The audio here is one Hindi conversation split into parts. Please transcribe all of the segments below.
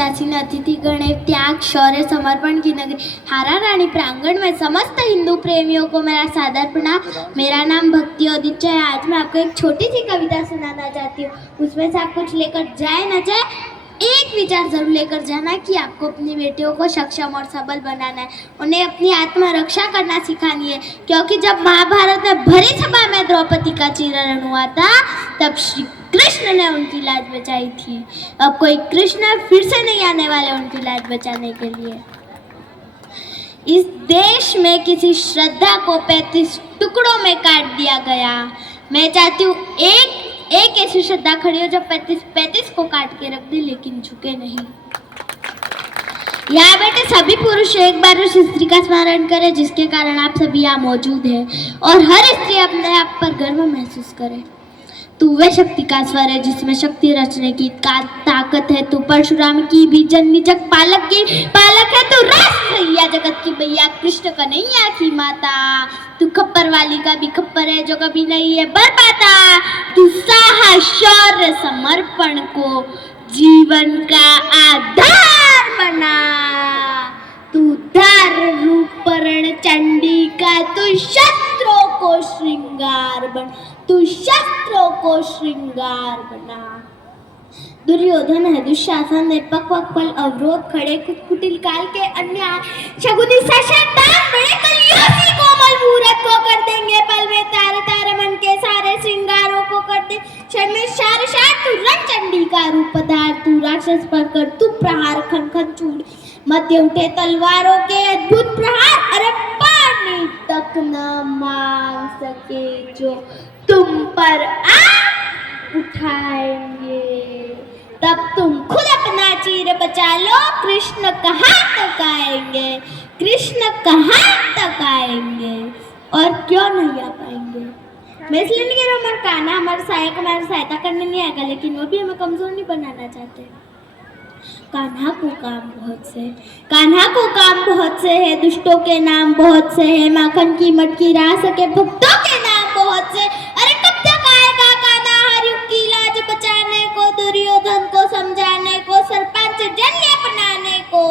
प्राचीन अतिथि गण त्याग शौर्य समर्पण की नगरी हारा रानी प्रांगण में समस्त हिंदू प्रेमियों को मेरा सादर प्रणाम। मेरा नाम भक्ति औदित्य है। आज मैं आपको एक छोटी सी कविता सुनाना चाहती हूँ। उसमें से आप कुछ लेकर जाए ना जाए, एक विचार जरूर लेकर जाना कि आपको अपनी बेटियों को सक्षम और सबल बनाना है, उन्हें अपनी आत्मरक्षा करना सिखानी है। क्योंकि जब महाभारत में भरी सभा में द्रौपदी का चीरहरण हुआ था, तब श्री कृष्ण ने उनकी लाज बचाई थी। अब कोई कृष्ण फिर से नहीं आने वाले उनकी लाज बचाने के लिए। इस देश में किसी श्रद्धा को 35 टुकड़ों में काट दिया गया। मैं चाहती हूँ एक ऐसी श्रद्धा खड़ी हो जो 35 को काट के रख दे, लेकिन झुके नहीं। यहाँ बैठे सभी पुरुष एक बार उस स्त्री का स्मरण करें जिसके कारण आप सभी यहाँ मौजूद हैं, और हर स्त्री अपने आप पर गर्व महसूस करे। तू वह शक्ति का स्वर है जिसमें शक्ति रचने की ताकत है। तू परशुराम की भी जननी जग पालक की पालक है। तू राष्ट्रैया जगत की भैया कृष्ण कन्हैया की माता। तू खप्पर वाली का भी खप्पर है जो कभी नहीं है बरपाता। तू साहस शौर्य समर्पण को जीवन का आधार बना। तू धार रूपरण चंडी का, तू शस्त्रों को श्रृंगार बन। तू शस्त्रों को श्रृंगार बना। दुर्योधन है दुशासन ने पक पल अवरोध खड़े, कुछ कुटिल काल के अन्य शकुनी सशक्तान बड़े कलियों कोमल मूरत को कर देंगे पल में तारे तारे मन के सारे श्रृंगारों को कर दे शर्मेशार शार। तू रणचंडी का रूप धार, तू राक्षस पर कर तू प्रहार खन खन चूड़। मध्य उठे तलवारों के अद्भुत प्रहार, अरे पानी तक न मांग सके जो तुम पर आँख उठाएंगे। तब तुम खुद अपना चीर बचा लो, कृष्ण कहाँ तक आएंगे, कृष्ण कहाँ तक आएंगे, और क्यों नहीं आ पाएंगे। मैं इसलिए नहीं कह रहा हमारा कान्हा हमारे सहायता करने नहीं आएगा, लेकिन वो भी हमें कमजोर नहीं बनाना चाहते। कान्हा को काम बहुत से, कान्हा को काम बहुत से है, दुष्टों के नाम बहुत से है, माखन की मटकी राह सके भक्तों के नाम बहुत से। अरे कब तक आएगा कान्हा हर युग की लाज बचाने को, दुर्योधन को समझाने को, सरपंच जन्य अपनाने को।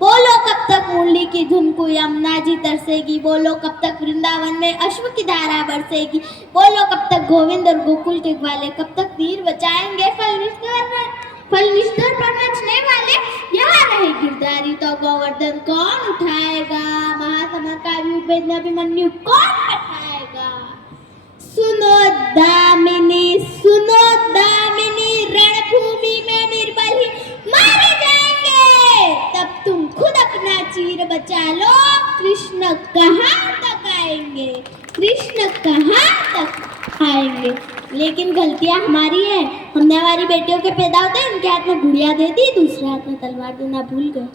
बोलो कब तक मुरली की धुन को यमुना जी तरसेगी, बोलो कब तक वृंदावन में अश्व की धारा बरसेगी, बोलो कब तक गोविंद और गोकुल के ग्वाले कब तक तीर बचाएंगे। फल निष्ठुर पर नचने वाले यहाँ रहे गिरधारी, तो गोवर्धन कौन उठाएगा, महासमर का भी अभिमन्यु कौन बैठाएगा। सुनो दामिनी रणभूमि में निर्बल ही मारे जाएंगे। तब तुम खुद अपना चीर बचा लो, कृष्ण कहाँ तक आएंगे, कृष्ण कहाँ तक आएंगे। लेकिन गलतियां हमारी है, हमने हमारी बेटियों के पैदा होते हैं उनके हाथ में गुड़िया दे दी, दूसरे हाथ में तलवार देना भूल गए।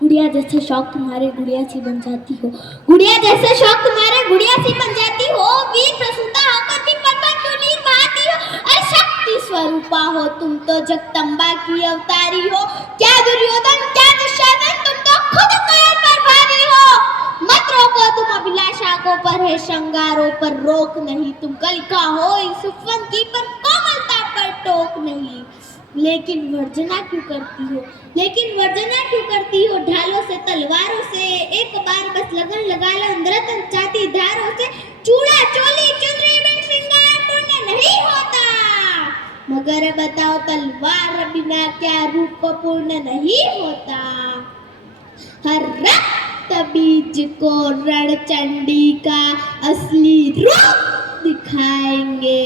गुड़िया जैसे शौक तुम्हारे गुड़िया सी बन जाती हो, गुड़िया जैसे शौक तुम्हारे गुड़िया सी बन जाती हो। वीर प्रसूता होकर भी पर्वत क्यों नहीं बहाती हो, और शक्ति स्वरूपा हो तुम तो जगदम्बा की अवतारी हो। क्या दुर्योधन क्या दुशासन, तुम तो खुद काल पर भारी हो। मत रोको तुम अभिलाषा को, पर है श्रृंगारों पर रोक नहीं। तुम कलिका हो सुफन की, पर कोमलता पर टोक नहीं। लेकिन वर्जना क्यों करती हो, लेकिन वर्जना क्यों करती हो ढालों से तलवारों से। एक बार बस लगन लगा लो नृतन चाहती धारों से। चूड़ा चोली चुनरी में श्रृंगार पूर्ण नहीं होता, मगर बताओ तलवार बिना क्या रूप पूर्ण नहीं होता। हर रक्त बीज को रणचंडी का असली रूप दिखाएंगे।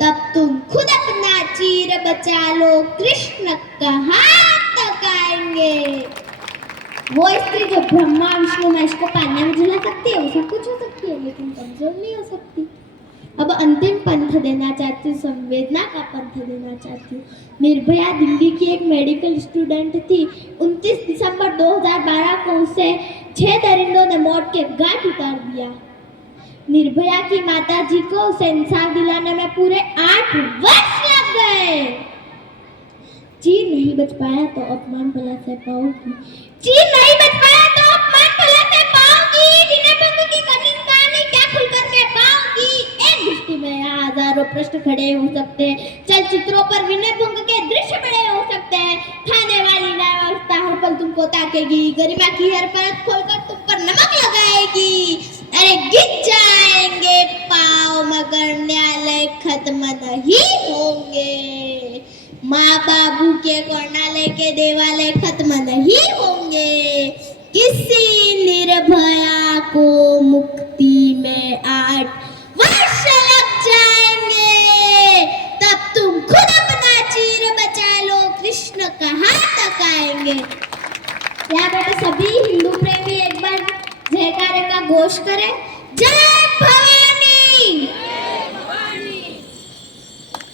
तब तुम खुद अपना चीर बचा लो, कृष्ण कहाँ तक आएंगे। वो स्त्री जो ब्रह्मा विष्णु महेश को पानी में झुला सकती है, वो सब कुछ हो सकती है, लेकिन कमजोर नहीं हो सकती। अब अंतिम पंथ देना चाहती हूँ, संवेदना का पंथ देना चाहती हूँ। निर्भया दिल्ली की एक मेडिकल स्टूडेंट थी। 29 दिसंबर 2012 को उसे 6 दरिंदों ने मौत के घाट उतार दिया। निर्भया की माता जी को उसे इंसाफ दिलाने में पूरे 8 वर्ष लग गए। चीर नहीं बच पाया तो अपमान भला से पाओगी, चीर नहीं बच पाया तो अपमान भला से पाओगी। विनय भंग की कठिन कहानी क्या खुल करके पाओगी। एक दृष्टि में यहाँ हजारों प्रश्न खड़े हो सकते हैं, चलचित्रों पर विनय भंग के दृश्य बड़े हो सकते हैं, ताकेगी, गरिमा की हर परत खोलकर तुम पर नमक लगाएगी। अरे गिर जाएंगे पाँव मगर न्यायालय खत्म नहीं होंगे, माँ बाबू के कोणालय के देवालय खत्म नहीं होंगे। किसी निर्भया को मुक्ति में 8 वर्ष लग जाएंगे, तब तुम खुद अपना चीर बचा लो, कृष्ण कहाँ तक आएंगे। क्या बेटा सभी हिंदू प्रेमी एक बार जयकारे का घोष करें, जय